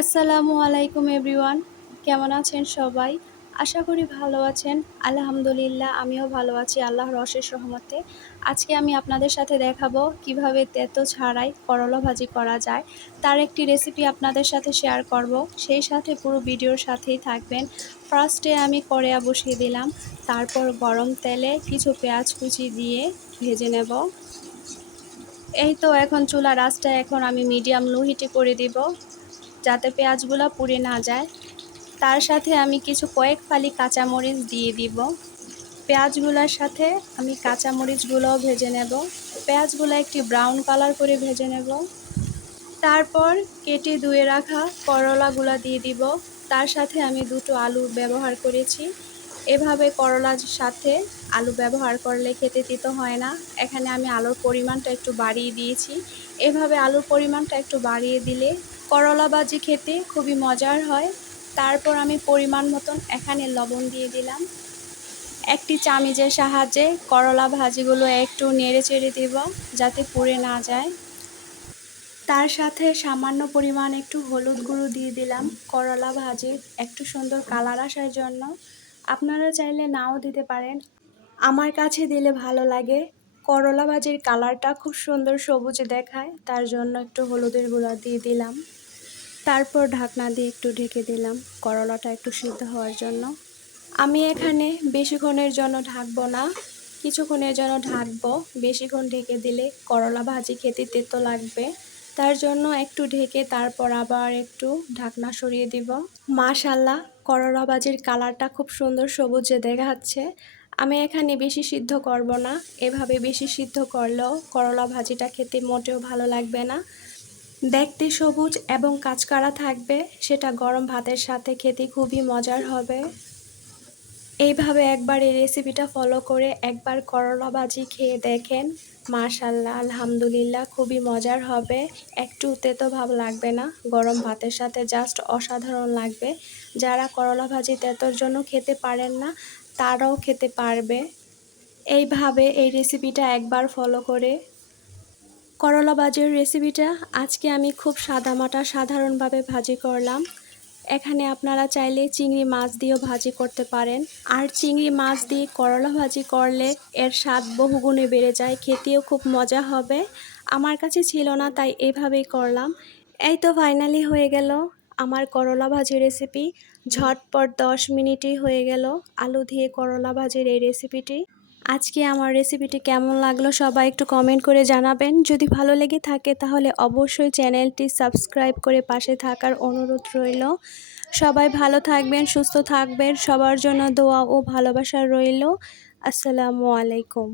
আসসালামু আলাইকুম এভরিওয়ান। কেমন আছেন সবাই? আশা করি ভালো আছেন। আলহামদুলিল্লাহ, আমিও ভালো আছি আল্লাহর অশেষ রহমতে। আজকে আমি আপনাদের সাথে দেখাবো কীভাবে তেতো ছাড়াই করলা ভাজি করা যায়। তার একটি রেসিপি আপনাদের সাথে শেয়ার করব। সেই সাথে পুরো ভিডিওর সাথেই থাকবেন। ফার্স্টে আমি কড়াইয়া বসিয়ে দিলাম। তারপর গরম তেলে কিছু পেঁয়াজ কুচি দিয়ে ভেজে নেব। এই তো এখন চুলা রাসটা এখন আমি মিডিয়াম লো হিটে করে দিব। যাতে পেঁয়াজগুলো পুড়ে না যায়। তার সাথে আমি কিছু কয়েক ফালি কাঁচামরিচ দিয়ে দিব। পেঁয়াজগুলোর সাথে আমি কাঁচামরিচগুলোও ভেজে নেব। পেঁয়াজগুলো একটি ব্রাউন কালার করে ভেজে নেব। তারপর কেটে ধুয়ে রাখা করলাগুলো দিয়ে দিব। তার সাথে আমি দুটো আলু ব্যবহার করেছি। এভাবে করলার সাথে আলু ব্যবহার করলে খেতে তিতো হয় না। এখানে আমি আলুর পরিমাণটা একটু বাড়িয়ে দিয়েছি। এভাবে আলুর পরিমাণটা একটু বাড়িয়ে দিলে করলা ভাজি খেতে খুবই মজার হয়। তারপর আমি পরিমাণ মতন এখানে লবণ দিয়ে দিলাম। একটি চামিজের সাহায্যে করলা ভাজিগুলো একটু নেড়ে চেড়ে দেব যাতে পুড়ে না যায়। তার সাথে সামান্য পরিমাণ একটু হলুদ গুঁড়ো দিয়ে দিলাম করলা ভাজির একটু সুন্দর কালার আসার জন্য। আপনারা চাইলে নাও দিতে পারেন। আমার কাছে দিলে ভালো লাগে। করলা ভাজির কালারটা খুব সুন্দর সবুজ দেখায়, তার জন্য একটু হলুদের গুঁড়া দিয়ে দিলাম। তারপর ঢাকনা দিয়ে একটু ঢেকে দিলাম। করলাটা একটু সিদ্ধ হওয়ার জন্য। আমি এখানে বেশিক্ষণের জন্য ঢাকবো না। কিছুক্ষণের জন্য ঢাকবো। বেশিক্ষণ ঢেকে দিলে করলা ভাজি খেতে তেতো লাগবে। তার জন্য একটু ঢেকে তারপর আবার একটু ঢাকনা সরিয়ে দিব। মাশাল্লাহ করলা ভাজির কালারটা খুব সুন্দর সবুজে দেখাচ্ছে। আমি এখানে বেশি সিদ্ধ করব না। এভাবে বেশি সিদ্ধ করলেও করলা ভাজিটা খেতে মোটেও ভালো লাগবে না। দেখতে সবুজ এবং কাঁচকাড়া থাকবে, সেটা গরম ভাতের সাথে খেতে খুবই মজার হবে। এইভাবে একবার এই রেসিপিটা ফলো করে একবার করলা ভাজি খেয়ে দেখেন। মাশাল্লাহ আলহামদুলিল্লাহ, খুবই মজার হবে। একটু তেতো ভাব লাগবে না, গরম ভাতের সাথে জাস্ট অসাধারণ লাগবে। যারা করলা ভাজি তেতোর জন্য খেতে পারেন না, তারাও খেতে পারবে। এইভাবে এই রেসিপিটা একবার ফলো করে করলা ভাজির রেসিপিটা আজকে আমি খুব সাদামাটা সাধারণভাবে ভাজি করলাম। এখানে আপনারা চাইলে চিংড়ি মাছ দিয়েও ভাজি করতে পারেন। আর চিংড়ি মাছ দিয়ে করলা ভাজি করলে এর স্বাদ বহুগুণে বেড়ে যায়, খেতেও খুব মজা হবে। আমার কাছে ছিল না, তাই এভাবেই করলাম। এই তো ফাইনালি হয়ে গেল আমার করলা ভাজি রেসিপি ঝটপট দশ মিনিটই হয়ে গেল আলু দিয়ে করলা ভাজির এই রেসিপিটি আজকে আমার রেসিপিটি কেমন লাগল সবাই একটু কমেন্ট করে জানাবেন। যদি ভালো লেগে থাকে তাহলে অবশ্যই চ্যানেলটি সাবস্ক্রাইব করে পাশে থাকার অনুরোধ রইল। সবাই ভালো থাকবেন, সুস্থ থাকবেন, সবার জন্য দোয়া ও ভালোবাসা রইল। আসসালামু আলাইকুম।